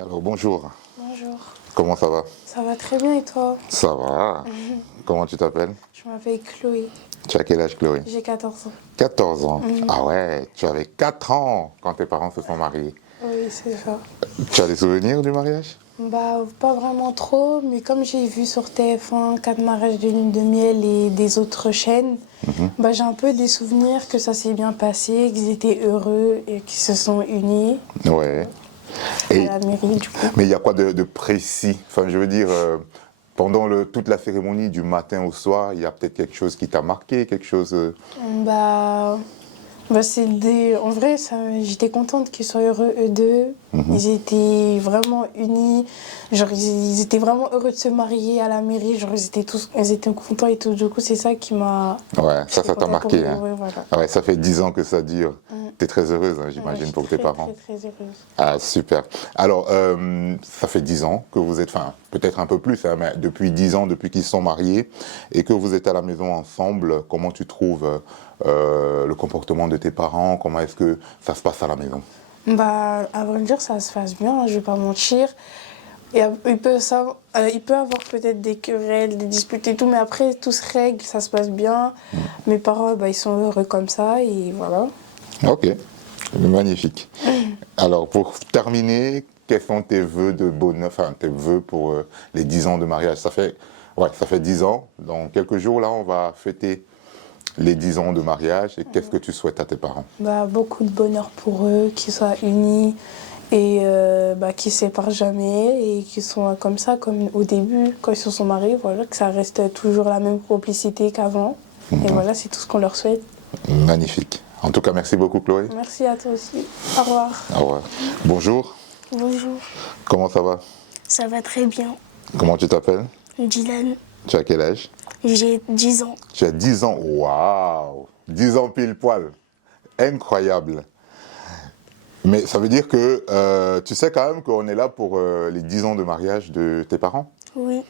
Alors bonjour, Bonjour, comment ça va? ça va très bien et toi? Ça va. Comment tu t'appelles? Je m'appelle Chloé, Tu as quel âge, Chloé? j'ai 14 ans. 14 ans. Ah ouais, tu avais 4 ans quand tes parents se sont mariés. Oui, c'est ça. Tu as des souvenirs du mariage? Bah, pas vraiment trop, mais comme j'ai vu sur TF1 4 mariages de lune de miel et des autres chaînes, bah, j'ai un peu des souvenirs que ça s'est bien passé, qu'ils étaient heureux et qu'ils se sont unis Ouais. à Et, la mairie du coup. mais il y a quoi de précis? Enfin, je veux dire, pendant toute la cérémonie du matin au soir, il y a peut-être quelque chose qui t'a marqué, quelque chose... Bah, en vrai, j'étais contente qu'ils soient heureux, eux deux. Ils étaient vraiment unis. Genre, ils étaient vraiment heureux de se marier à la mairie. Genre, ils étaient contents et tout. Du coup, c'est ça qui m'a... Ouais, ça J'étais t'a contente pour marqué, eux, hein? ouais, voilà. Ah ouais, ça fait 10 ans que ça dure. T'es très heureuse, hein, Ouais, j'imagine, je pour suis tes très, parents. très, très heureuse. Ah, super. Alors, ça fait 10 ans que vous êtes, enfin, peut-être un peu plus, hein, mais depuis 10 ans, depuis qu'ils se sont mariés, et que vous êtes à la maison ensemble, comment tu trouves le comportement de tes parents? Comment est-ce que ça se passe à la maison? Bah, à vrai dire, ça se passe bien, hein, je vais pas mentir. Il peut avoir peut-être des querelles, des disputes et tout, mais après, tout se règle, ça se passe bien. Mes parents, bah, ils sont heureux comme ça et voilà. Ok, magnifique. Alors, pour terminer, quels sont tes vœux de bonheur, enfin, tes vœux pour les 10 ans de mariage? Ça fait 10 ans. Dans quelques jours, là, on va fêter les 10 ans de mariage. Et qu'est-ce que tu souhaites à tes parents? Bah, beaucoup de bonheur pour eux, qu'ils soient unis et bah, qu'ils ne se séparent jamais et qu'ils soient comme ça, comme au début, quand ils se sont mariés, voilà, que ça reste toujours la même complicité qu'avant. Et voilà, c'est tout ce qu'on leur souhaite. Magnifique. En tout cas, merci beaucoup, Chloé. Merci à toi aussi. Au revoir. Au revoir. Bonjour, Bonjour, comment ça va? ça va très bien. Comment tu t'appelles? Dylan, Tu as quel âge? j'ai 10 ans. Tu as 10 ans. Waouh! 10 ans pile poil. Incroyable. Mais ça veut dire que tu sais quand même qu'on est là pour les 10 ans de mariage de tes parents? Oui,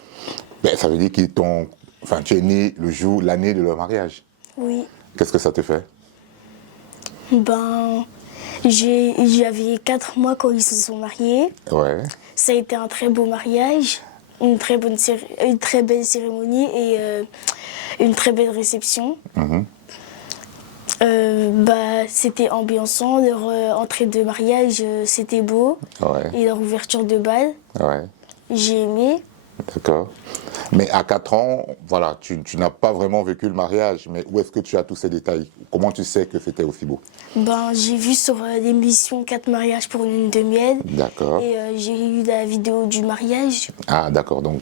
Ben, ça veut dire qu'ils t'ont... Enfin, tu es né l'année de leur mariage. oui. Qu'est-ce que ça te fait? Ben, j'avais 4 mois quand ils se sont mariés. Ouais. Ça a été un très beau mariage, une très belle cérémonie et une très belle réception. Bah, c'était ambiançant, leur entrée de mariage, c'était beau. Ouais. Et leur ouverture de bal, Ouais. j'ai aimé. D'accord. Mais à 4 ans, voilà, tu n'as pas vraiment vécu le mariage, mais où est-ce que tu as tous ces détails? Comment tu sais que c'était aussi beau? Ben, j'ai vu sur l'émission 4 mariages pour une lune de miel. D'accord. Et j'ai eu la vidéo du mariage. Ah, d'accord. Donc,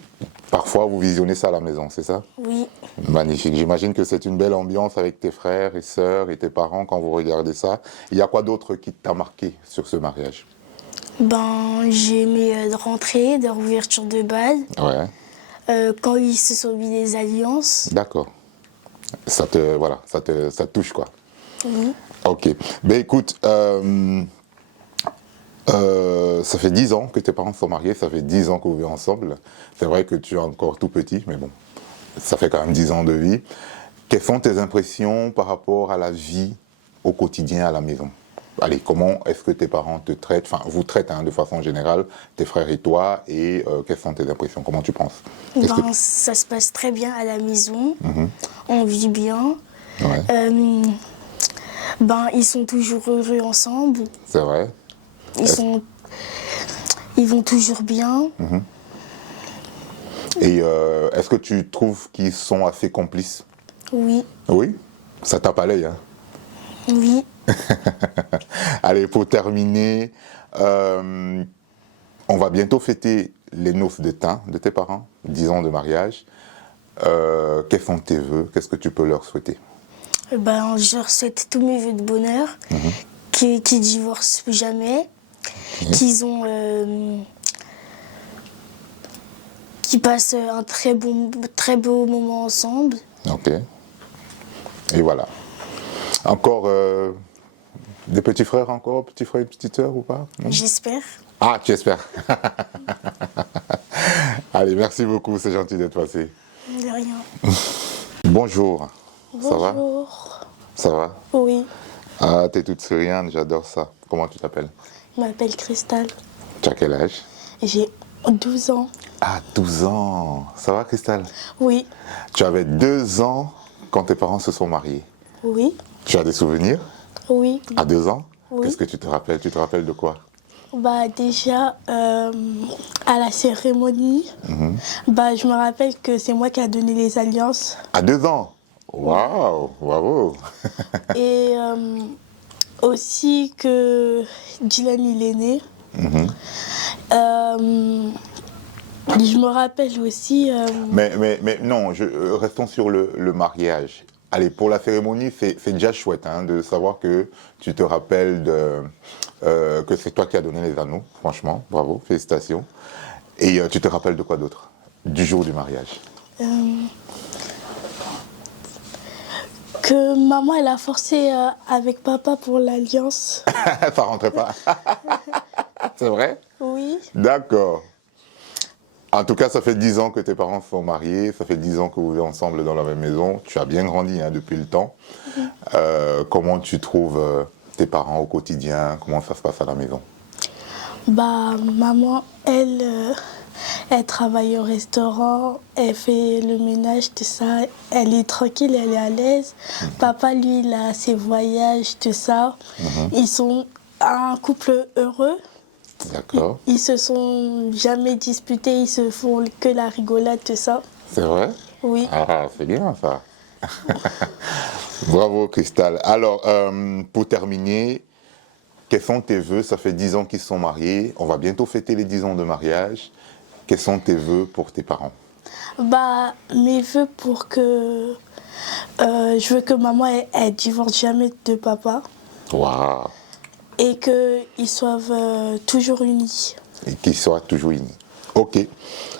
parfois, vous visionnez ça à la maison, c'est ça? Oui. Magnifique. J'imagine que c'est une belle ambiance avec tes frères et sœurs et tes parents quand vous regardez ça. Il y a quoi d'autre qui t'a marqué sur ce mariage? Ben, j'ai aimé rentrer, leur ouverture de bal. Ouais. Quand ils se sont mis les alliances. D'accord. Ça te touche, quoi. Oui. Ok. Ben écoute, ça fait 10 ans que tes parents sont mariés, ça fait 10 ans que vous vivez ensemble. C'est vrai que tu es encore tout petit, mais bon, ça fait quand même 10 ans de vie. Quelles sont tes impressions par rapport à la vie au quotidien à la maison? Allez, comment est-ce que tes parents te traitent, enfin vous traitent hein, de façon générale, tes frères et toi, et quelles sont tes impressions? Comment tu penses? Ben, ça se passe très bien à la maison. On vit bien. Ouais, Ben, ils sont toujours heureux ensemble. c'est vrai. Ils vont toujours bien. Et est-ce que tu trouves qu'ils sont assez complices? Oui. Oui? Ça tape à l'œil, hein? Oui. Allez, pour terminer, on va bientôt fêter les noces de thym de tes parents, 10 ans de mariage. Quels sont tes vœux? Qu'est-ce que tu peux leur souhaiter? Ben, je leur souhaite tous mes vœux de bonheur, qu'ils divorcent jamais, qu'ils passent un très beau moment ensemble. Ok. Et voilà. Encore des petits frères encore, petits frères et petites sœurs ou pas? Non? J'espère. Ah, tu espères. Allez, merci beaucoup, c'est gentil d'être passé. De rien. Bonjour. Ça va? Bonjour. Ça va? Oui, Ah, t'es toute souriante, j'adore ça. Comment tu t'appelles? je m'appelle Cristal. Tu as quel âge? J'ai 12 ans. Ah, 12 ans. Ça va, Cristal? Oui, Tu avais 2 ans quand tes parents se sont mariés. oui, Tu as des souvenirs oui. à 2 ans? Oui. Qu'est-ce que tu te rappelles? Tu te rappelles de quoi? Bah déjà, à la cérémonie, bah, je me rappelle que c'est moi qui a donné les alliances. À 2 ans? Waouh, bravo. Et aussi que Dylan, il est né. Je me rappelle aussi... Mais non, restons sur le mariage. Allez, pour la cérémonie, c'est déjà chouette hein, de savoir que tu te rappelles que c'est toi qui as donné les anneaux. Franchement, bravo, félicitations. Et tu te rappelles de quoi d'autre? Du jour du mariage. que maman, elle a forcé avec papa pour l'alliance. Ça rentrait pas. C'est vrai? Oui. D'accord. En tout cas, ça fait 10 ans que tes parents sont mariés, ça fait 10 ans que vous vivez ensemble dans la même maison. Tu as bien grandi hein, depuis le temps. Comment tu trouves tes parents au quotidien? Comment ça se passe à la maison? Bah, maman, elle travaille au restaurant, elle fait le ménage, tout ça. Elle est tranquille, elle est à l'aise. Papa, lui, il a ses voyages, tout ça. Ils sont un couple heureux. D'accord. Ils se sont jamais disputés, ils se font que la rigolade, tout ça. C'est vrai? Oui. Ah, c'est bien ça. Bravo, Cristal. Alors, pour terminer, quels sont tes vœux? Ça fait 10 ans qu'ils se sont mariés. On va bientôt fêter les 10 ans de mariage. Quels sont tes vœux pour tes parents? Bah, mes vœux pour que... je veux que maman, elle divorce jamais de papa. Waouh! Et qu'ils soient toujours unis. Et qu'ils soient toujours unis. Ok.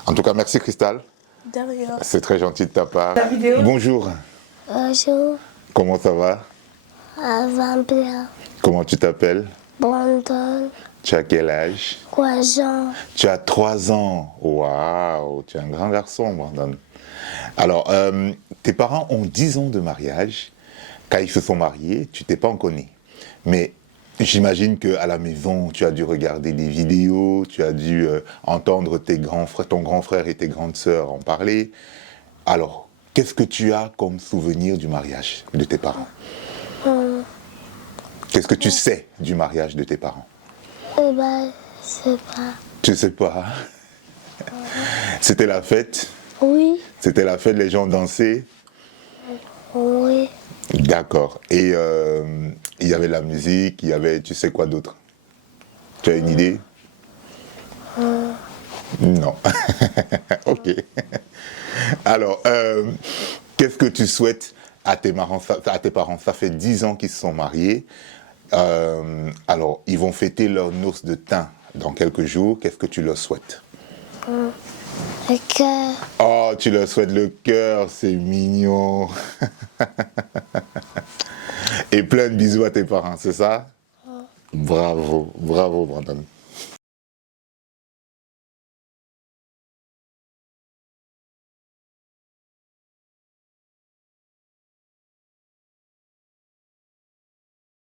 En tout cas, merci Cristal. De rien. C'est très gentil de ta part. Bonjour. Bonjour, Comment ça va? va bien. Comment tu t'appelles? Brandon, Tu as quel âge? 3 ans. Tu as 3 ans. Waouh! Tu es un grand garçon, Brandon. Alors, tes parents ont 10 ans de mariage. Quand ils se sont mariés, tu t'es pas encore né. Mais j'imagine qu'à la maison, tu as dû regarder des vidéos, tu as dû entendre ton grand frère et tes grandes sœurs en parler. Alors, qu'est-ce que tu as comme souvenir du mariage de tes parents? Qu'est-ce que tu sais du mariage de tes parents? Eh ben, c'est pas. Tu sais pas. C'était la fête? Oui, C'était la fête, les gens dansaient? oui. D'accord. Et il y avait la musique, il y avait, tu sais quoi d'autre? Tu as une idée? Non. Ok. Alors, qu'est-ce que tu souhaites à tes parents? Ça fait 10 ans qu'ils se sont mariés. Alors, ils vont fêter leur noces de thym dans quelques jours. Qu'est-ce que tu leur souhaites? Le cœur. Oh, tu leur souhaites le cœur, c'est mignon. Et plein de bisous à tes parents, c'est ça? Bravo, bravo Brandon.